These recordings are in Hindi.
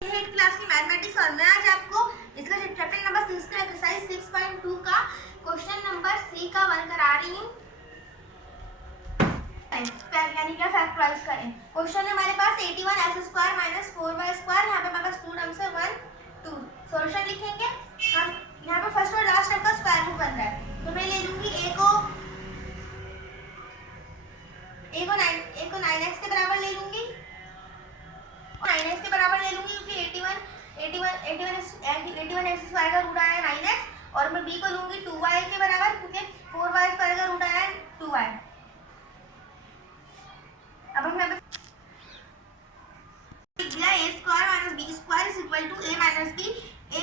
क्लास की मैथमेटिक्स और मैं आज आपको इसका चैप्टर नंबर 6 का एक्सरसाइज 6.2 का क्वेश्चन नंबर सी का 1 करा रही हूँ। यानी क्या फैक्टराइज करें। क्वेश्चन है हमारे पास 81x² - 4y²। यहाँ पे हमारे पास टू टर्म्स है 1 2। सॉल्यूशन लिखेंगे हम। यहाँ पे फर्स्ट और लास्ट टर्म का स्क्वायर रूट बन रहा है तो मैं ले लूंगी a को 9x के बराबर ले लूंगी, 9x के बराबर ले लूंगी क्योंकि 81x² का रूट आया है 9x। और मैं b को लूंगी 2y के बराबर क्योंकि 4y² का रूट आया है 2y। अब हम यहाँ पे लिख दिया a² - b² = a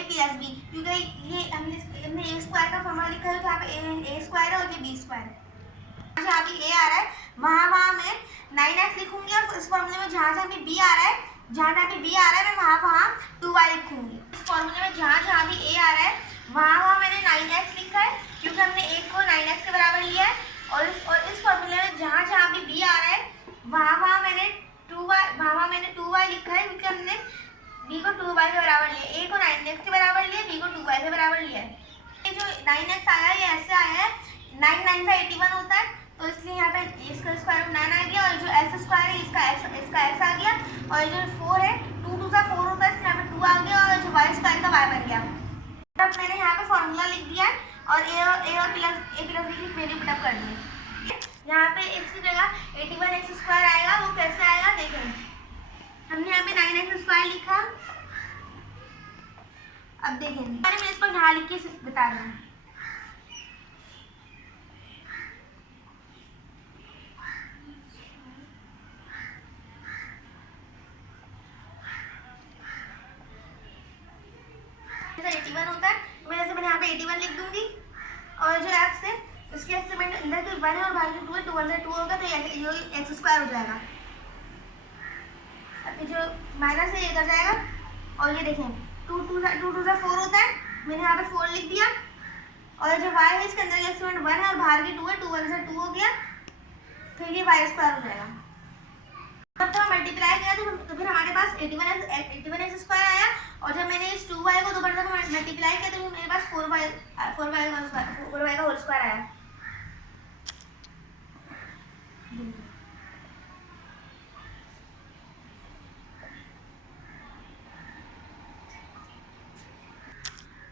- b a + b, क्योंकि ये हमने a² का फॉर्मूला लिखा है तो यहाँ पे a² है और ये b² है। जहाँ भी a आ रहा है वहाँ मैं 9x लिखूंगी और इस फॉर्मूले में जहाँ भी b आ रहा है, जहाँ भी b आ रहा है मैं वहाँ 2y लिखूंगी। इस फॉर्मूले में जहाँ भी a आ रहा है वहाँ मैंने 9x लिखा है क्योंकि हमने a को 9x के बराबर लिया है। और इस फॉर्मूले में जहाँ भी b आ रहा है वहाँ मैंने 2y लिखा है क्योंकि हमने b को 2y के बराबर लिया, a को 9x के बराबर लिया, b को 2y के बराबर लिया है। ये जो 9x आया है ये ऐसे आया है, 9 9 का 81 होता है तो इसलिए यहाँ पे इसका स्क्वायर रूट 9 आ गया और जो x² है इसका x आ गया और जो 4 है 2 2 का 4 होता है इसलिए यहाँ पे 2 आ गया और जो y² का y बन गया। तब मैंने यहाँ पे फॉर्मूला लिख दिया और a और b की वैल्यू पुट अप कर दी। यहाँ पे इसकी जगह 81x² आएगा, वो कैसे आएगा देखें। हमने यहाँ पे 9x² लिखा, अब देखें मैं इसको यहाँ लिख के बता रही हूँ। होता है तो मैं मैंने यहाँ पे 81 लिख दूंगी और जो x है इसके x से मैं अंदर के 1 है और बाहर के 2 है, 2 1 से 2 होगा तो ये x² हो जाएगा। अब जो माइनस है ये इधर जाएगा और ये देखें 2 2 से 4 होता है, मैंने यहाँ पे 4 लिख दिया और जो y है इसके अंदर के एक्सपोनेंट 1 है और बाहर के 2 है, 2 1 से 2 हो गया फिर ये y² हो जाएगा। जब तो मल्टीप्लाई किया तो फिर हमारे पास 81x² आया और जब मैंने इस 2y को 2 बार मल्टीप्लाई किया तो मेरे पास 4y का होल स्क्वायर आया।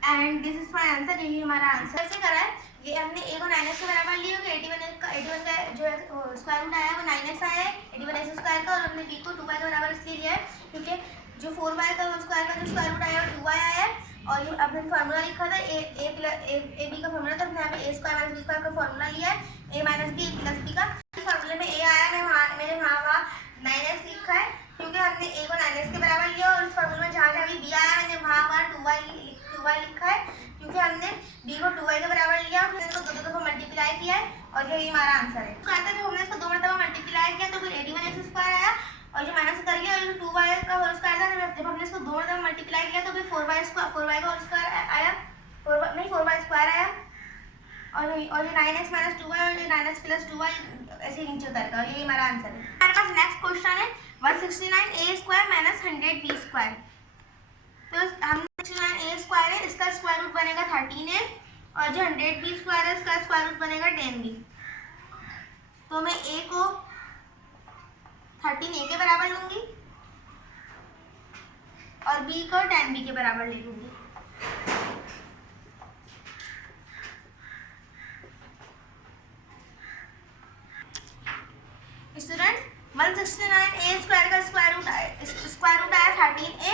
And this is my answer, यही हमारा आंसर। कैसे करा है ये हमने a को 9x के बराबर लिया कि 81 का जो स्क्वायर रूट आया है वो 9x आया है 81x² का और हमने b को 2y के बराबर इसलिए लिया है क्योंकि जो 4y का स्क्वायर का जो स्क्वायर रूट आया है 2y आया है। और ये अपने फार्मूला लिखा था a b का फार्मूला था, यहाँ पे a² - b² का फार्मूला लिया है a - b + b का। इस फार्मूले में a आया मैंने वहाँ 9x लिखा है क्योंकि हमने a को 9x के बराबर लिया और इस फार्मूले में जहाँ भी b आया मैंने वहाँ 2y लिखा है क्योंकि हमने b को 2y के बराबर लिया और फिर इसको दो दफा मल्टीप्लाई किया है और यही हमारा आंसर है। तो आंसर जब हमने इसको 2 मरतबा मल्टीप्लाई किया तो फिर 81x² आया और जो माइनस कर गया और 2y का होल स्क्वायर था, जब हमने इसको 2 मरतबा मल्टीप्लाई किया तो फिर 4y का होल स्क्वायर आया, 4y² आया और ये 9x - 2y और ये 9x + 2y ऐसे नीचे उतर गया और यही हमारा आंसर है। हमारे पास नेक्स्ट क्वेश्चन है 169a² - 100b²। तो हम 169a² है इसका स्क्वायर रूट बनेगा 13a और जो 100b² है इसका स्क्वायर रूट बनेगा 10b। तो मैं a को 13a के बराबर लूंगी और b को 10b के बराबर ले लूंगी। स्टूडेंट्स 169a² का स्क्वायर रूट आया 13a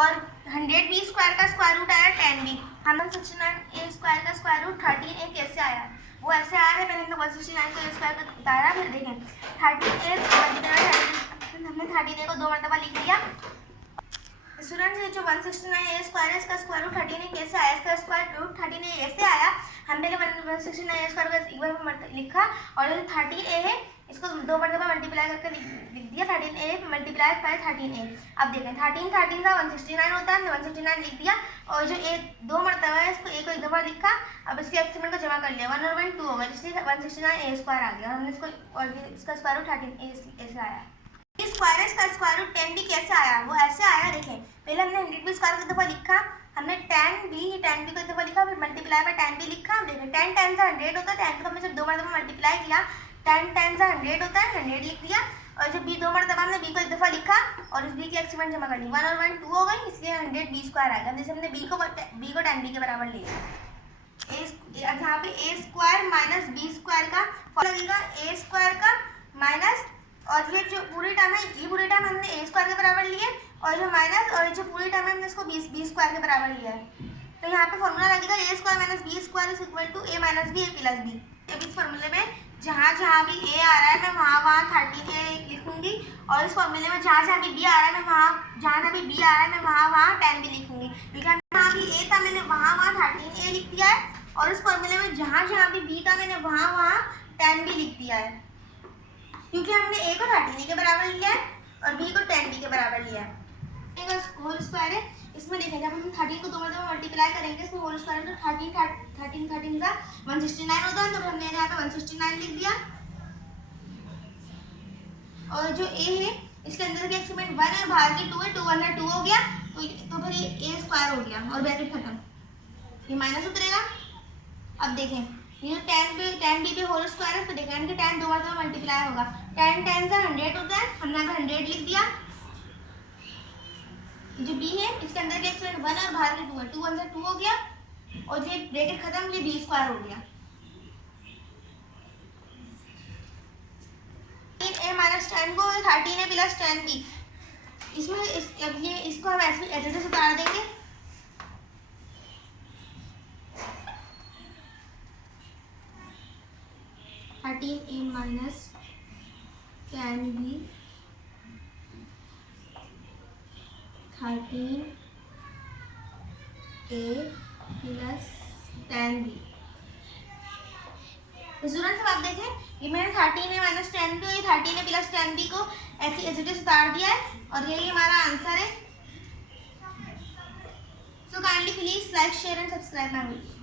और 100b² का स्क्वायर रूट आया 10b। हम 169a² का स्क्वायर रूट 13a कैसे आया, वो ऐसे आ रहा है। मैंने 169 को स्क्वायर का उतारा, फिर देखें 13a हमने 13a को 2 मरतबा लिख दिया। स्टूडेंट्स ये जो 169a² है इसका स्क्वायर रूट 13a कैसे आया, इसका स्क्वायर रूट 13a ऐसे आया। हम पहले 169a² का एक बार लिखा और जो 13a है इसको 2 मरतबा मल्टीप्लाई करके लिख दिया 13a × 13a। अब देखें 13 13 का 169 होता है, हमने 169 लिख दिया और जो a 2 मरतबा है इसको a को एक दफ़ा लिखा। अब इसके एक्सपोनेंट को जमा कर लिया 1 और 1 2 होगा जिससे 169a² आ गया। हमने इसको और इसका स्क्वायर रूट 13a ऐसे आया। स्क्वायर है, इसका स्क्वायर रूट 10 भी कैसे आया, वो ऐसे आया। देखें पहले हमने 100 भी स्क्वायर को एक दफा लिखा, हमने 10 भी को एक दफा लिखा, फिर मल्टीप्लाई बाय 10 भी लिखा। देखें 10 10 से 100 होता है, 10 को हमने जब 2 मरतबा मल्टीप्लाई किया 10 10 से 100 होता है, 100 लिख दिया। और जब बी 2 मरतबा हमने बी को एक दफा लिखा और इस बी की एक्सपोनेंट जमा कर ली, 1 और 1 2 हो गई, इसलिए 100 बी स्क्वायर आ गया। जैसे हमने बी को 10 बी के बराबर लिया, अब यहाँ पे ए स्क्वायर माइनस बी स्क्वायर का फॉर्मूला लगेगा, ए स्क्वायर का माइनस, और ये जो पूरी टर्म है ये पूरी टर्म हमने ए स्क्वायर के बराबर लिया है, और जो माइनस और जो पूरी टर्म है हमने इसको बी स्क्वायर के बराबर लिया है। तो यहाँ पे फॉर्मूला लगेगा A square minus B square is equal to A minus B A plus B. अब इस फॉर्मूले में जहाँ जहाँ भी ए आ रहा है मैं वहाँ 13 लिखूंगी, और इस फॉर्मूले में जहाँ जहाँ भी बी आ रहा है मैं जहाँ भी बी आ रहा है मैं वहाँ 10 भी लिखूंगी, क्योंकि जहाँ भी ए था मैंने वहाँ 13 लिख दिया है, और इस फॉर्मूले में जहाँ जहाँ भी बी था मैंने वहाँ 10 भी लिख दिया है, क्योंकि हमने ए को 13 के बराबर लिया है और बी को 10 बी के बराबर लिया है। होल स्क्वायर है, इसमें देखें जब हम 13 को 2 मरतबा मल्टीप्लाई करेंगे इसमें होल स्क्वायर तो 13 का 169 होता है, तो हमने यहाँ पे 169 लिख दिया। और जो ए है इसके अंदर के एक्सपोनेंट 1 है, बाहर की 2 है, 2 1 2 हो गया, तो फिर ये ए स्क्वायर हो गया और ब्रैकेट खत्म, ये माइनस उतरेगा। अब देखें ये 10 बी पे होल स्क्वायर है, तो देखें कि 10 2 मरतबा मल्टीप्लाई होगा, 10 10 से 100 होता है, हमने यहाँ पे 100 लिख दिया। जो बी है इसके अंदर के एक्सपोनेंट 1 और बाहर के 2 है, 2 1 से 2 हो गया, और ये ब्रैकेट खत्म, ये बी स्क्वायर हो गया। ए माइनस 10 को 13 है प्लस 10 बी, इसमें अब ये इसको हम ऐसे से उतार देंगे, ए माइनस 10 बी 13 ए प्लस 10 बी। स्टूडेंट्स अब आप देखें ये मैंने 13 ए माइनस 10 बी, ये 13 ए प्लस 10 बी को ऐसे ऐसे उतार दिया है, और यही हमारा आंसर है। So kindly please like share and subscribe my video.